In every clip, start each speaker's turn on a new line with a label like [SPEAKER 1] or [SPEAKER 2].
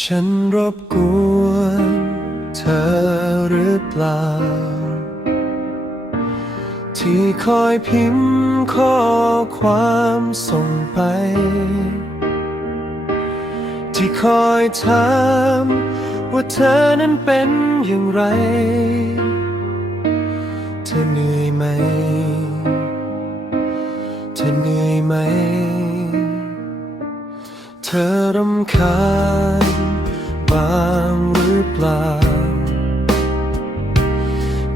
[SPEAKER 1] ฉันรบกวนเธอหรือเปล่า ที่คอยพิมพ์ข้อความส่งไป ที่คอยถามว่าเธอนั้นเป็นอย่างไร เธอเหนื่อยไหม เธอเหนื่อยไหม เธอรำคาญ เปล่า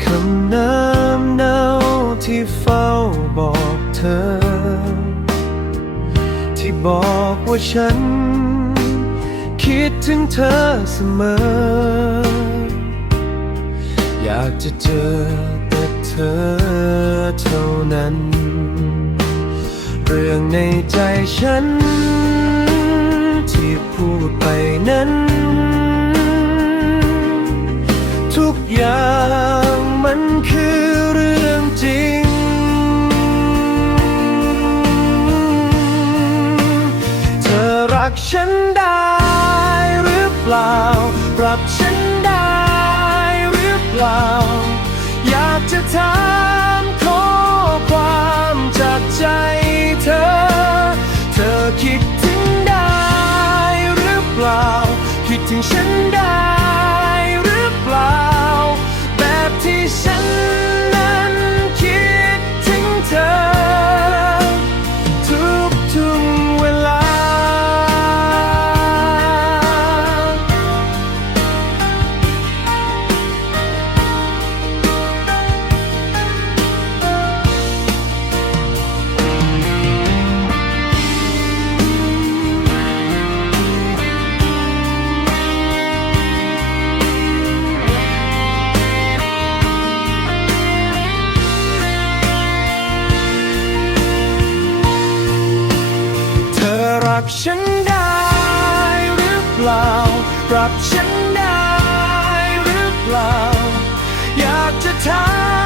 [SPEAKER 1] คำน้ำเนาที่เฝ้าบอกเธอ ที่บอกว่าฉัน คิดถึงเธอเสมอ อยากจะเจอแต่เธอเท่านั้น เรื่องในใจฉัน ฉันได้หรือเปล่า ปรับฉันได้หรือเปล่า อยากจะถามขอความจากใจเธอ เธอคิดถึงได้หรือเปล่า คิดถึงฉัน ฉันได้หรือเปล่า ปรับฉันได้หรือเปล่า อยากจะถาม